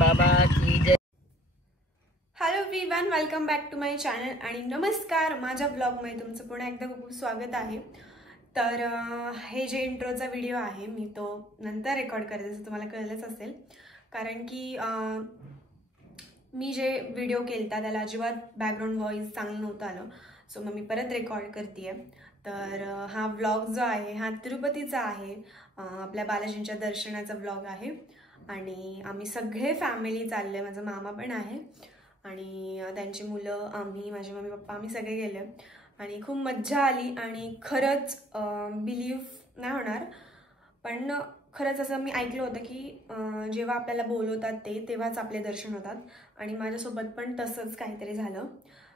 बाबा की जय। Hello everyone, welcome back to my channel आणि नमस्कार. माझ्या ब्लॉगमध्ये तुमचं पुन्हा एकदा खूप स्वागत आहे. तर हे जे इंट्रोचा व्हिडिओ आहे मी तो नंतर रेकॉर्ड करते, जसं तुम्हाला कळलंच असेल. कारण की मी जे व्हिडिओ केलता त्याला अजिबात बॅकग्राऊंड व्हॉइस चांगलं नव्हतं आलं, सो मग मी परत रेकॉर्ड करते. तर हा व्लॉग जो आहे हा तिरुपतीचा आहे, आपल्या बालाजींच्या दर्शनाचा व्लॉग आहे. आणि आम्ही सगळे फॅमिली चालले, माझा मामा पण आहे आणि त्यांची मुलं, आम्ही, माझे मम्मी पप्पा, आम्ही सगळे गेले आणि खूप मज्जा आली. आणि खरंच बिलीव्ह नाही होणार, पण खरंच असं मी ऐकलं होतं की जेव्हा आपल्याला बोलवतात तेव्हाच आपले दर्शन होतात. आणि माझ्यासोबत पण तसंच काहीतरी झालं.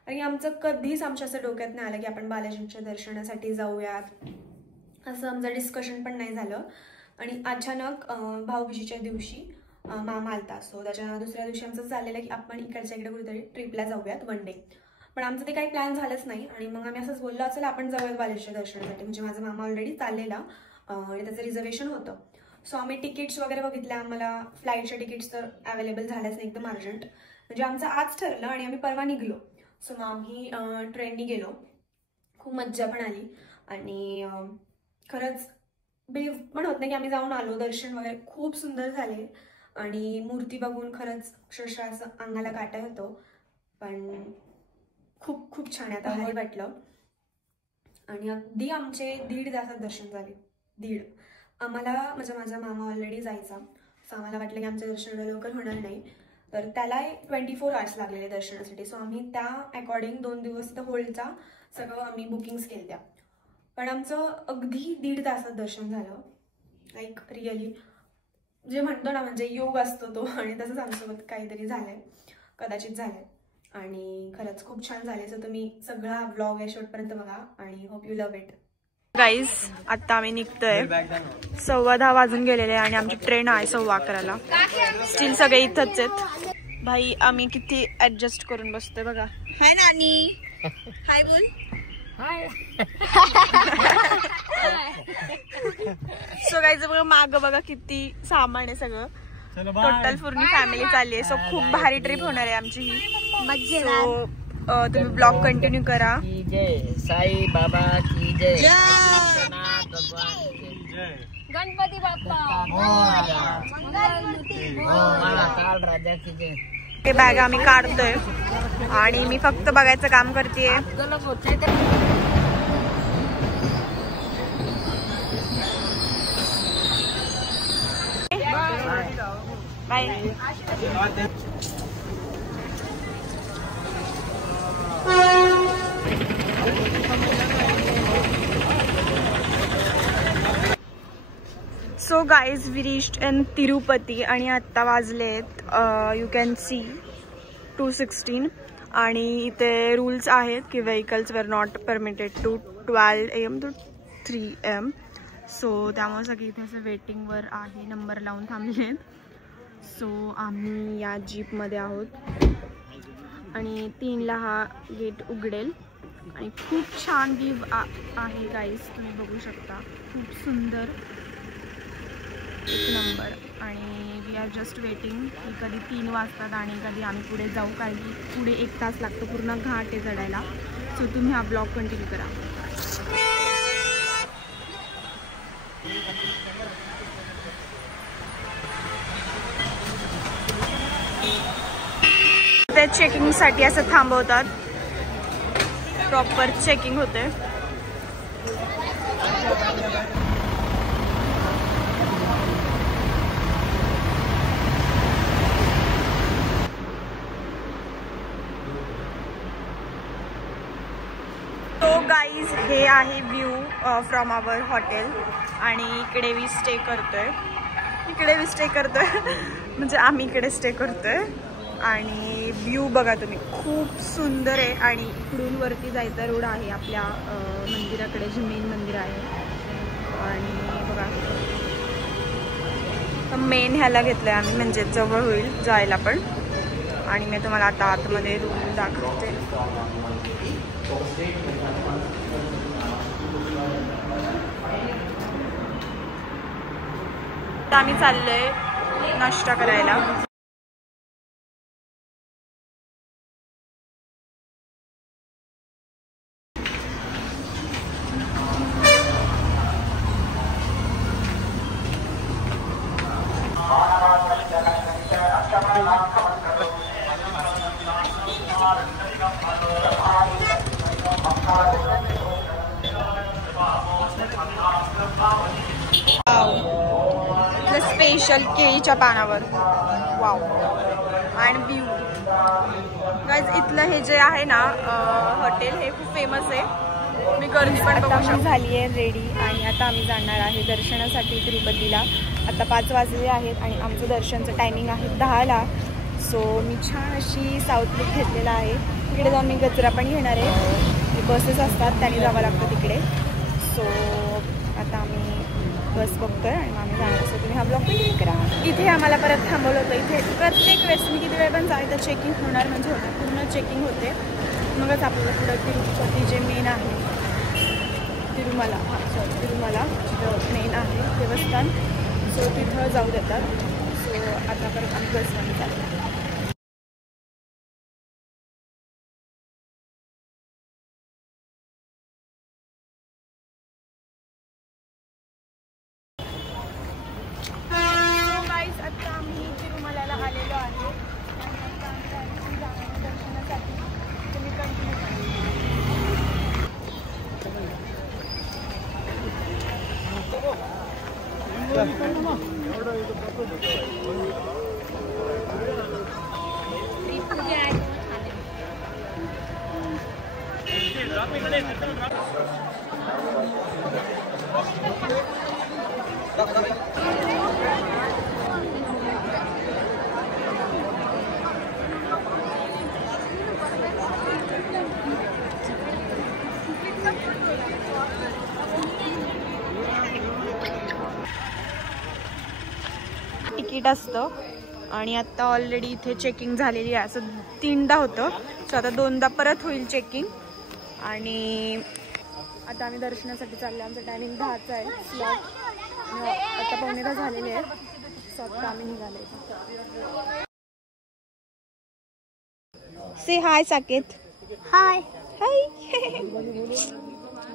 आणि आमचं कधीच आमच्या असं डोक्यात नाही आलं की आपण बालाजींच्या दर्शनासाठी जाऊयात, असं आमचं डिस्कशन पण नाही झालं. आणि अचानक भाऊबीजेच्या दिवशी मामा आलता, सो त्याच्या दुसऱ्या दिवशी आमचं चाललेलं की आपण इकडच्या इकडे कुठेतरी ट्रिपला जाऊयात वन डे. पण आमचं ते काही प्लॅन झालंच नाही. आणि मग आम्ही असंच बोललो असेल आपण जाऊयात बालाजीच्या दर्शनासाठी. म्हणजे माझा मामा ऑलरेडी चाललेला आणि त्याचं रिझर्वेशन होतं. सो आम्ही तिकीट्स वगैरे बघितल्या, आम्हाला फ्लाईटच्या तिकीट्स तर अवेलेबल झाल्याच नाही, एकदम अर्जंट. म्हणजे आमचं आज ठरलं आणि आम्ही परवा निघलो. सो मग आम्ही ट्रेननी गेलो, खूप मज्जा पण आली. आणि खरंच बिलीव्ह पण होत नाही की आम्ही जाऊन आलो. दर्शन वगैरे खूप सुंदर झाले आणि मूर्ती बघून खरंच अक्षरशः असं अंगाला काटा होतो. पण खूप खूप छान आहे, आता भारी वाटलं. आणि अगदी आमचे 1.5 तासात दर्शन झाले. आम्हाला म्हणजे माझा मामा ऑलरेडी जायचा, सो आम्हाला वाटलं की आमचं दर्शन लवकर होणार नाही, तर त्याला 24 आवर्स लागलेले दर्शनासाठी. सो आम्ही त्या अकॉर्डिंग 2 दिवस तर होल्डचा सगळं आम्ही बुकिंग्स केल्या. पण आमचं अगदी 1.5 तासात दर्शन झालं. लाईक रिअली जे म्हणतो ना, म्हणजे योग असतो तो, आणि तसंच आमच्यासोबत काहीतरी झालंय, कदाचित झालंय. आणि खरंच खूप छान झाले. सो तुम्ही सगळा व्लॉग या शेवटपर्यंत बघा आणि hope you love it. Guys, आता आम्ही निघतोय, 10:15 वाजून गेलेले आणि आमची ट्रेन आहे 11:15ला. स्टील सगळे इथंच आहेत. भाई आम्ही किती ऍडजस्ट करून बसतोय बघा. हाय नानी, हाय बोल. सो गाईज बघा, माग बघा किती सामान आहे सगळं. टोटल पूर्ण फॅमिली चालली आहे. सो खूप भारी ट्रिप होणार आहे आमची ही. सो तुम्ही ब्लॉग कंटिन्यू करा. जय साई बाबा की जय, गणपती बाप्पा, काल राजा की जय. हे बॅग आम्ही काढतोय आणि मी फक्त बघायचं काम करतेय. Bye. So guys, we reached in Tirupati आणि आत्ता वाजलेत यू कॅन सी 2:16. आणि इथे रूल्स आहेत की vehicles were not permitted to 12 AM to 3 AM. So त्यामुळे सगळे इथे असं वेटिंगवर आहे, नंबर लावून थांबले. सो आम्ही या जीपमध्ये आहोत आणि 3ला हा गेट उघडेल. आणि खूप छान व्ह्यू आहे गाईज, तुम्ही बघू शकता, खूप सुंदर, एक नंबर. आणि वी आर जस्ट वेटिंग की कधी 3 वाजतात आणि कधी आम्ही पुढे जाऊ, कारण की पुढे 1 तास लागतो, पूर्ण घाट आहे चढायला. सो तुम्ही हा ब्लॉग कंटिन्यू करा. ते चेकिंगसाठी असं थांबवतात, प्रॉपर चेकिंग होते. तो गाईज हे आहे व्ह्यू फ्रॉम आवर हॉटेल. आणि इकडे वी स्टे करतोय म्हणजे आम्ही इकडे स्टे करतोय. आणि व्ह्यू बघा तुम्ही, खूप सुंदर आहे. आणि इकडून वरती जायचा रोड आहे आपल्या मंदिराकडे, जे मेन मंदिर आहे. आणि बघा, मेन ह्याला घेतलंय आम्ही, म्हणजे जवळ होईल जायला पण. आणि मी तुम्हाला आता आतमध्ये रूम दाखवते. आम्ही चाललोय नाश्ता करायला. स्पेशल केळीच्या पानावर वाव आणि व्ह्यू गाइस. इथलं हे जे आहे ना हॉटेल हे खूप फेमस आहे. मी गर्दी पण बघू झाली आहे रेडी आणि आता आम्ही जाणार आहे दर्शनासाठी तिरुपतीला. आता 5 वाजले आहेत आणि आमचं दर्शनचं टायमिंग आहे 10ला. सो मी छान अशी साऊथ लुक घेतलेला आहे. तिकडे जाऊन मी गजरा पण घेणार आहे. बसेस असतात त्याने जावं लागतं तिकडे. सो आता आम्ही बस बघतोय आणि आम्ही जाणार असतो. तुम्ही हा ब्लॉग कंटिन्यू करा. इथे आम्हाला परत थांबवलं होतं. इथे प्रत्येक वेळेस मी किती वेळ पण जाईल तर चेकिंग होणार म्हणजे होणार. पूर्ण चेकिंग होते मगच आपल्याला पुढं तिरुपती जे मेन आहे तिरुमला तिरुमला जिथं मेन आहे देवस्थान सो तिथं जाऊ देतात. सो आता परत आम्ही बसमध्ये चालतो. आता आम्ही तिरुमलाला आलेलो आहे दर्शनासाठी. तुम्ही कंटिन्यू तिकीट असतं आणि आता ऑलरेडी इथे चेकिंग झालेली आहे. असं 3दा होतं सो आता 2दा परत होईल चेकिंग. आणि आता आम्ही दर्शनासाठी चाललो. आमचं टायमिंग 10चा आहे स्लॉट. आता 9:15 झालेले आहेत. सो आता आम्ही निघाले. से हाय साकेत. हाय हाय.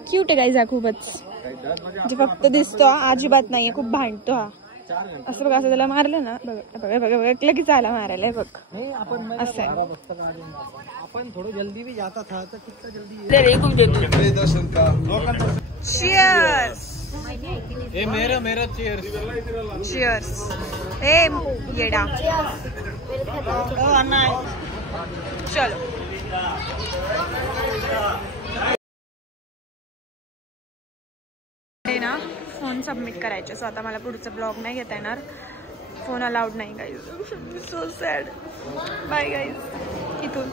क्यूट आहे गाईज हा खूपच. जे फक्त दिसतो अजिबात नाहीये. खूप भांडतो हा. असं बघ असं त्याला मारलं ना बघ बघ बघ बघ लगेच आला मारायला बघ. असं अपन थोड़ा जल्दी भी जाता था तो कितना जल्दी. चीयर्स. ए मेरा चीयर्स. चीयर्स. ए येडा. चलो ना फोन सबमिट करायचे. सो आता मला पुढचा ब्लॉग नाही घेता येणार. फोन अलाउड नाही guys. So sad. Bye guys. इथून